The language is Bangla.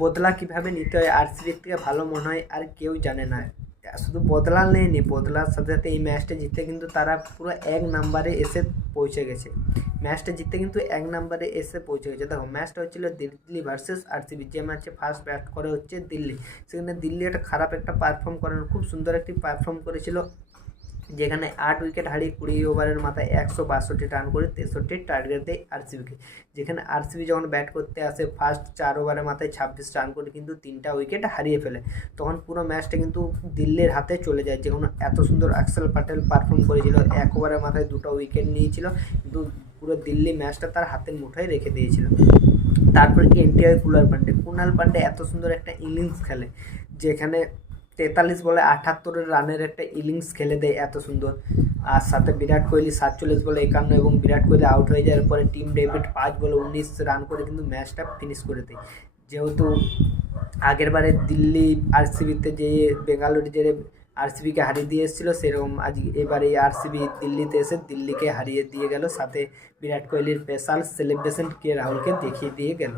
বদলা কিভাবে নিতে হয় আরসিবির থেকে ভালো মনে হয় আর কেউ জানে না। শুধু বদলা নেয়নি, বদলার সাথে সাথে এই ম্যাচটা জিততে কিন্তু তারা পুরো 1 নম্বরে এসে পৌঁছে গেছে। ম্যাচটা জিততে কিন্তু 1 নম্বরে এসে পৌঁছে গেছে। দেখো ম্যাচটা হচ্ছিল দিল্লি ভার্সেস আরসিবি, যে ম্যাচে ফার্স্ট ব্যাট করে হচ্ছে দিল্লি। সেখানে দিল্লি একটা খারাপ একটা পারফর্ম করেন, খুব সুন্দর একটি পারফর্ম করেছিল, যেখানে 8 উইকেট হারিয়ে 20 ওভারের মাথায় 162 রান করে 63 টার্গেট দেয় আরসিবিকে। যেখানে আরসিবি যখন ব্যাট করতে আসে ফার্স্ট 4 ওভারের মাথায় 26 রান করে কিন্তু 3টা উইকেট হারিয়ে ফেলে। তখন পুরো ম্যাচটা কিন্তু দিল্লির হাতে চলে যায়, যেখানে এত সুন্দর আকসেল প্যাটেল পারফর্ম করেছিল, 1 ওভারের মাথায় 2টা উইকেট নিয়েছিল, কিন্তু পুরো দিল্লি ম্যাচটা তার হাতের মুঠোয় রেখে দিয়েছিল। তারপর এন্ট্রি হয় কুণাল পান্ডে এত সুন্দর একটা ইনিংস খেলে, যেখানে 43 বলে 78 রানের একটা ইনিংস খেলে দেয় এত সুন্দর। আর সাথে বিরাট কোহলি 47 বলে 51 এবং বিরাট কোহলি আউট হয়ে যাওয়ার পরে টিম ডেভিড 5 বলে 19 রান করে কিন্তু ম্যাচটা ফিনিশ করে দেয়। যেহেতু আগের বারে দিল্লি আরসিবিতে যে বেঙ্গালুরু যে আরসিবিকে হারিয়ে দিয়ে এসেছিল, সেরকম আজ এবারে আরসিবি দিল্লিতে এসে দিল্লিকে হারিয়ে দিয়ে গেল, সাথে বিরাট কোহলির স্পেশাল সেলিব্রেশন কে রাহুলকে দেখিয়ে দিয়ে গেল।